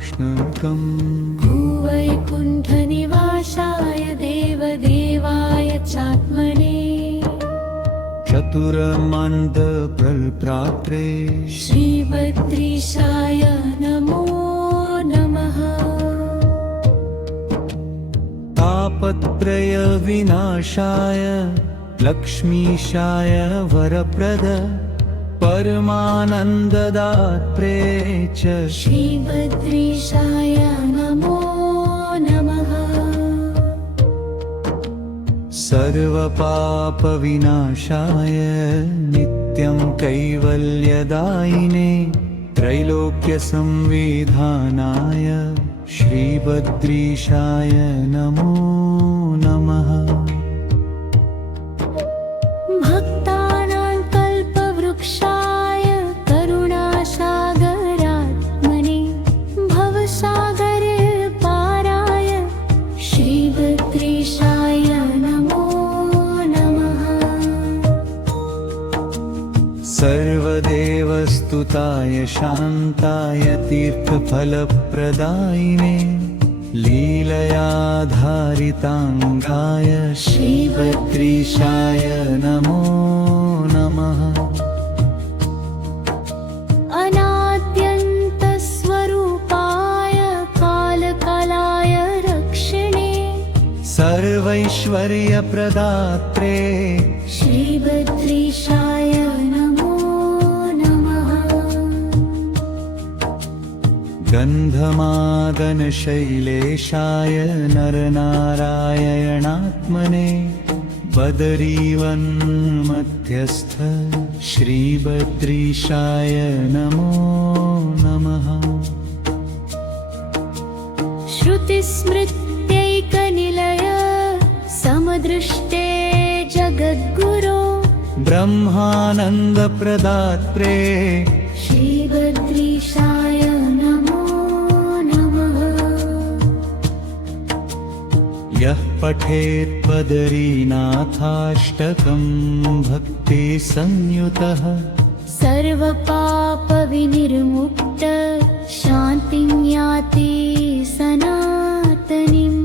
ताष्णकम् भूवैकुण्ठनिवासाय देवदेवाय चात्मने चतुरमन्त्रप्रल्प्रात्रे श्रीबद्रीशाय नमो नमः। तापत्रयविनाशाय लक्ष्मीशाय वरप्रद परमानन्ददात्रे च श्रीबद्रीशाय नमो नमः। सर्वपापविनाशाय नित्यं कैवल्यदायिने त्रैलोक्यसंविधानाय श्रीबद्रीशाय नमो नमः। भक्तानां कल्पवृक्षाय करुणासागरात्मने भवसागरे पाराय श्रीबद्रीशाय नमो नमः। सर्वदेवस्तुताय शान्ताय तीर्थफलप्रदायिने लीलयाधारिताङ्गाय श्रीबद्रीशाय नमो नमः। अनाद्यन्तस्वरूपाय कालकालाय रक्षिणे सर्वैश्वर्यप्रदात्रे श्रीबद्रीशाय नमो नमः। गन्धमादनशैलेशाय नरनारायणात्मने बदरीवन्मध्यस्थ श्रीबद्रीशाय नमो नमः। श्रुतिस्मृत्यैकनिलय समदृष्टे जगद्गुरो ब्रह्मानन्दप्रदात्रे श्रीबद्रीशाय नमो नमः। यः पठेत् बदरीनाथाष्टकं भक्तिसंयुतः सर्वपापविनिर्मुक्त शान्तिं याति सनातनीम्।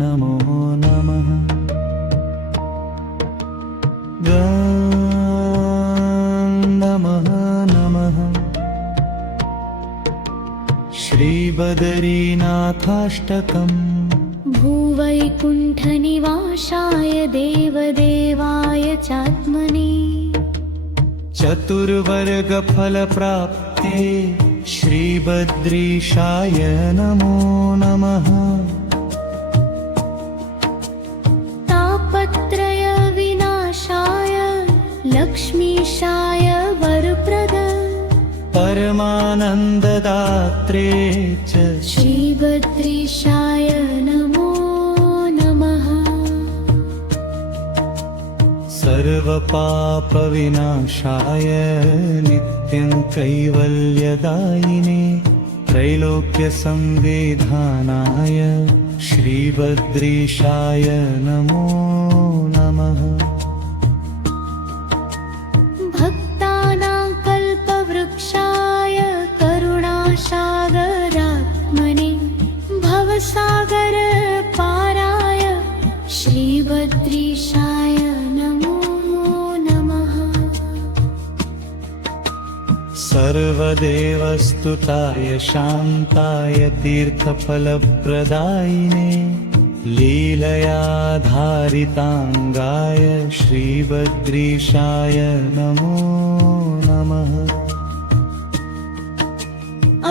नमो नमः। नमः नमः। श्रीबदरीनाथाष्टकम् भूवैकुण्ठनिवासाय देवदेवाय चात्मने चतुर्वर्गफलप्राप्ते श्रीबद्रीशाय नमो नमः। तापत्रयविनाशाय लक्ष्मीशाय वरप्रद परमानन्ददात्रे च श्रीबद्रीशाय नमो नमः। सर्वपापविनाशाय नित्यं कैवल्यदायिने त्रैलोक्यसंविधानाय श्रीबद्रीशाय नमो नमः। भक्तानां कल्पवृक्षाय करुणासागरात्मने भवसागर पाराय श्रीबद्रीशाय नमो नमः। सर्वदेवस्तुताय शान्ताय तीर्थफलप्रदायिने लीलयाधारिताङ्गाय श्रीबद्रीशाय नमो नमः।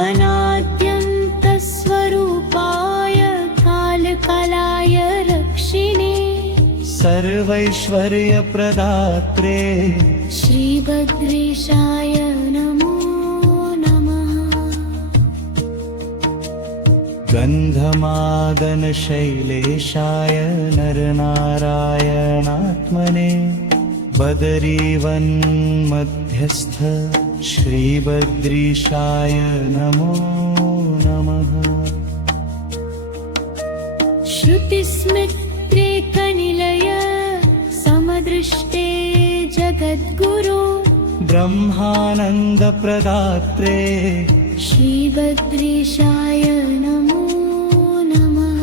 अनाद्यन्तस्वरूपाय कालकालाय रक्षिणे सर्वैश्वर्यप्रदात्रे श्रीबद्रीशाय नमो नमः। गन्धमादनशैलेशाय नरनारायणात्मने बदरीवन्मध्यस्थ श्रीबद्रीशाय नमो नमः। श्रुतिस्मृत्येकनिलय समदृष्टे जगद्गुरो ब्रह्मानन्दप्रदात्रे श्रीबद्रीशाय नमो नमः।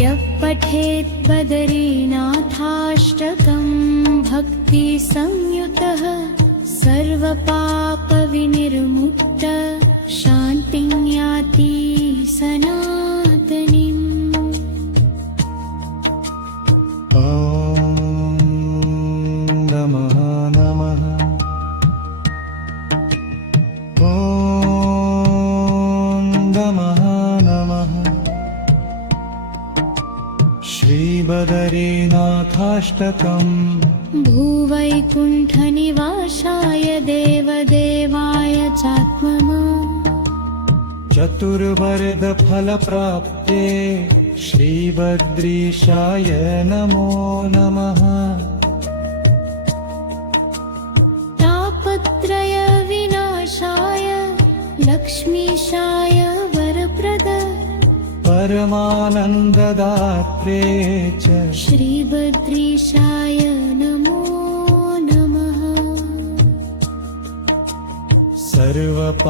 यः पठेत् बदरीनाथाष्टकं भक्तिसंयुतः सर्वपापविनिर्मुक्तः शान्तिं याति सनातनीम्। ॐ नमः नमः। ॐ नमः नमः। श्रीबदरीनाथाष्टकम् भूवैकुण्ठनिवासाय देवदेवाय चात्ममा चतुर्वरदफलप्राप्ते श्रीबद्रीशाय नमो नमः। तापत्रयविनाशाय लक्ष्मीशाय वरप्रद परमानन्ददात्रे च श्रीबद्रीशाय नमो नमः। सर्वपापविनाशाय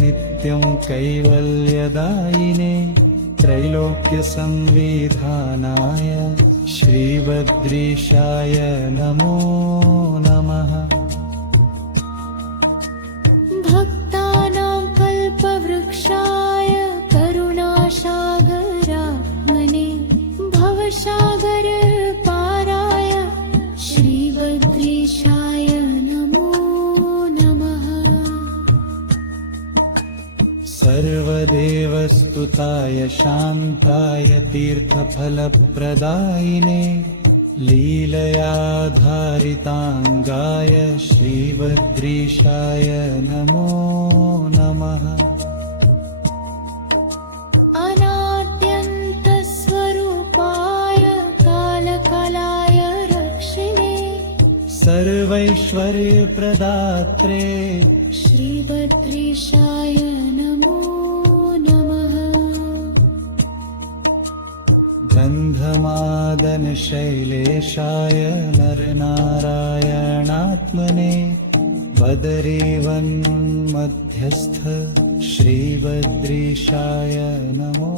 नित्यं कैवल्यदायिने त्रैलोक्यसंविधानाय श्रीबद्रीशाय नमो नमः। भक्तानां कल्पवृक्षाय करुणासागरात्मने भवसागरपाराय श्रीबद्रीशाय नमो नमः। सर्वदेवस्तुताय शान्ताय तीर्थफलप्रदायिने लीलयाधारिताङ्गाय श्रीबद्रीशाय नमो नमः। अनाद्यन्तस्वरूपाय कालकलाय रक्षिणे सर्वैश्वर्यप्रदात्रे श्रीबद्रीशाय नमो नमः। गन्धमादनशैलेशाय नरनारायणात्मने बदरीवन्मध्यस्थ श्रीबद्रीशाय नमो